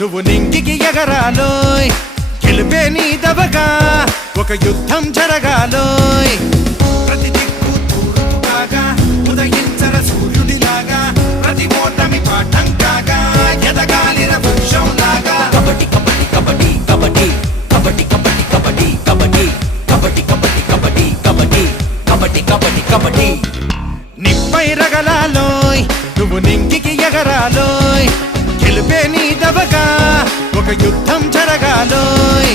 నువ్వు నింగికి ఎగరాలోయ్ గెలుపే నీ దవగా ఒక యుద్ధం జరగాలోయ్ ప్రతి దిక్కు తూర్పు కాగా ఉదయించర సూర్యుడిలాగా ప్రతి ఓటమి పాఠం కాగా ఎదగాలిర వృక్షం లాగా కబడ్డీ కబడ్డీ కబడ్డీ కబడ్డీ కబడ్డీ కబడ్డీ కబడ్డీ కబడ్డీ కబడ్డీ కబడ్డీ కబడ్డీ కబడ్డీ కబడ్డీ కబడ్డీ నిప్పై రగలాలోయ్ నువ్వు నింగికి ఎగరాలోయ్ గెలుపే నీ దవగా ఒక యుద్ధం జరగాలోయ్